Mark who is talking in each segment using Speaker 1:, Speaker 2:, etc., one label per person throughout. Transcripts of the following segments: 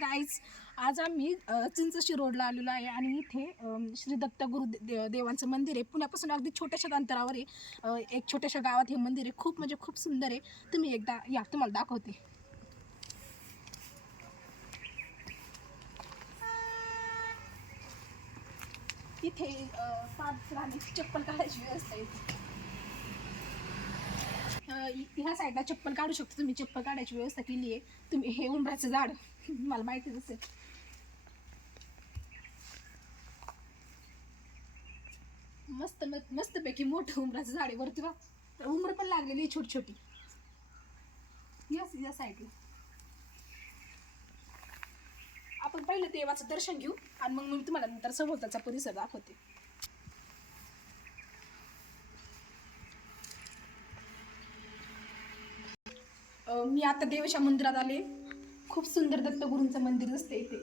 Speaker 1: Guys आज आम्ही चिंचशी रोडला आलेलो आहे आणि इथे श्री दत्त गुरु दे- देवांचं मंदिर आहे. पुण्यापासून अगदी छोट्याशा अंतरावर आहे. एक छोट्याशा गावात हे मंदिर आहे. खूप म्हणजे खूप सुंदर आहे. तुम्ही एकदा या तुम्हाला दाखवते. इथे पाच राहण्याची चप्पल काढायची व्यवस्था आहे ह्या साईडला चप्पल काढू शकतो तुम्ही. चप्पल काढायची व्यवस्था केली आहे. तुम्ही हे उंबराचं झाड. मला माहितीच असेल मस्त मस्त मस्तपैकी मोठं उमराचं झाड आहे वरती बा तर उंबर पण लागलेली आहे छोटी छोटी. यस या साईडला आपण पहिलं देवाचं दर्शन घेऊ आणि मग मी तुम्हाला नंतर सभोवताचा परिसर दाखवते. मी आता देवाच्या मंदिरात आले. खूप सुंदर दत्तगुरूंचं मंदिर दिसते इथे.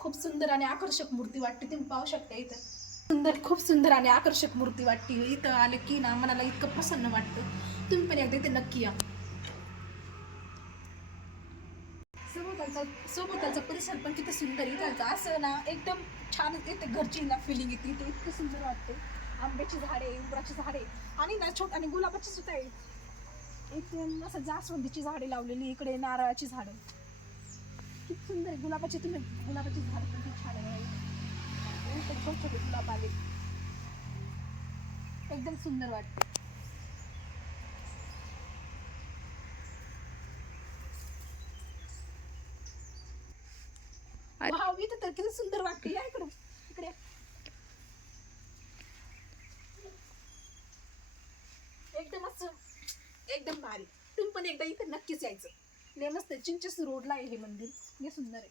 Speaker 1: खूप सुंदर आणि आकर्षक मूर्ती वाटते तुम्ही पाहू शकता इथं. सुंदर खूप सुंदर आणि आकर्षक मूर्ती वाटते इथं. आले की ना मनाला इतकं प्रसन्न वाटतं. तुम्ही पण एकदा इथे नक्की या. सभोवतालचा सभोवतालचा परिसर पण किती सुंदर आहे. असं ना एकदम छान येते घरची ना फिलिंग येते. इथे इतकं सुंदर वाटते. आंब्याची झाडे उंबराची झाडे आणि ना छोट आणि गुलाबाची सुद्धा आहे. इथे असं जास्वंदीची झाडे लावलेली इकडे नारळाची झाडे. किती सुंदर आहे. गुलाबाची तुम्ही गुलाबाची झाडे पण किती छान आहे. छोटे छोटे गुलाब आले. एकदम सुंदर वाटते. वाव, इथं तर किती सुंदर वाटते या इकडे. इकडे एकदम असं एकदम भारी. तुम्ही पण एकदा इथे नक्कीच यायचं. लय मस्त चिंचस रोडला आहे हे मंदिर. लय सुंदर आहे.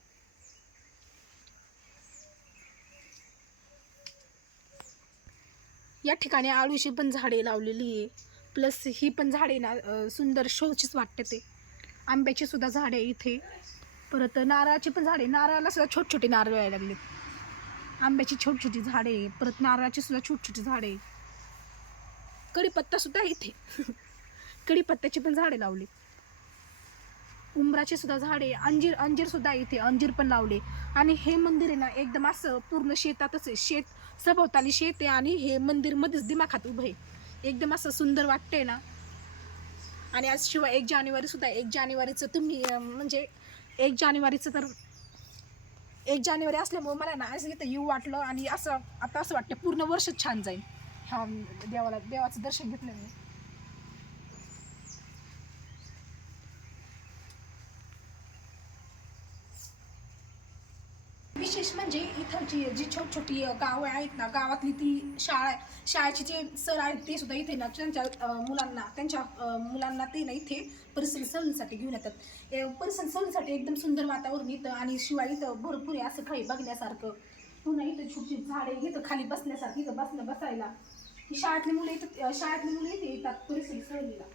Speaker 1: या ठिकाणी आळूची पण झाडे लावलेली आहे. प्लस ही पण झाडे ना अं, सुंदर शोचीच वाटते ते. आंब्याची सुद्धा झाडे इथे. परत नारळाची पण झाडे नारळाला सुद्धा छोटे छोटे नारळ यायला लागले. आंब्याची छोटी छोटी झाडे परत नारळाची सुद्धा छोटी छोटी झाडे. कढीपत्तासुद्धा इथे. कढीपत्त्याची पण झाडे लावली. उंबराची सुद्धा झाडे अंजीर अंजीर सुद्धा इथे अंजीर पण लावले. आणि हे मंदिर आहे ना एकदम असं पूर्ण शेतातच आहे. शेत सभोवताली शेत आहे आणि हे मंदिर मध्येच दिमाखात उभं आहे. एकदम असं सुंदर वाटतंय ना. आणि आज शिवाय एक जानेवारी सुद्धा एक जानेवारीचं तुम्ही म्हणजे एक जानेवारीचं तर एक जानेवारी असल्यामुळे मला ना असं इथं येऊ वाटलं आणि असं आता असं वाटतं पूर्ण वर्ष छान जाईल. ह्या देवाला देवाचं दर्शन घेतलं मी. विशेष म्हणजे इथलची जी छोटी छोटी गावं आहेत ना गावातली ती शाळा शाळेचे जे सर आहेत ते सुद्धा इथे ना त्यांच्या मुलांना त्यांच्या मुलांना ते ना इथे परिसर सहलीसाठी घेऊन येतात. परिसर सहलीसाठी एकदम सुंदर वातावरण इथं आणि शिवाय इथं भरपूर आहे असं काही बघण्यासारखं. पुन्हा इथं छोटी झाडे इथं खाली बसण्यासारखी इथं बसणं बसायला. ही शाळेतली मुलं इथं शाळेतली मुलं इथे येतात परिसर सहलीला.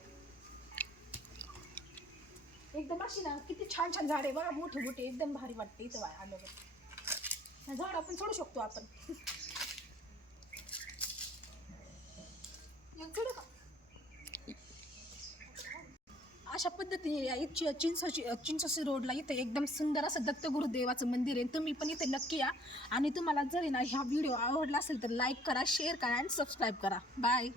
Speaker 1: एकदम अशी ना किती छान छान झाडे बघा मोठे मोठे एकदम भारी वाटते इथं आलं बघ. झाड आपण सोडू शकतो आपण. अशा पद्धतीने या इथची चिंचोची चिंचोशी रोडला इथे एकदम सुंदर असं दत्त गुरुदेवाचं मंदिर आहे. तुम्ही पण इथे नक्की या. आणि तुम्हाला जर ना ह्या व्हिडिओ आवडला असेल तर लाईक करा शेअर करा आणि सबस्क्राईब करा. बाय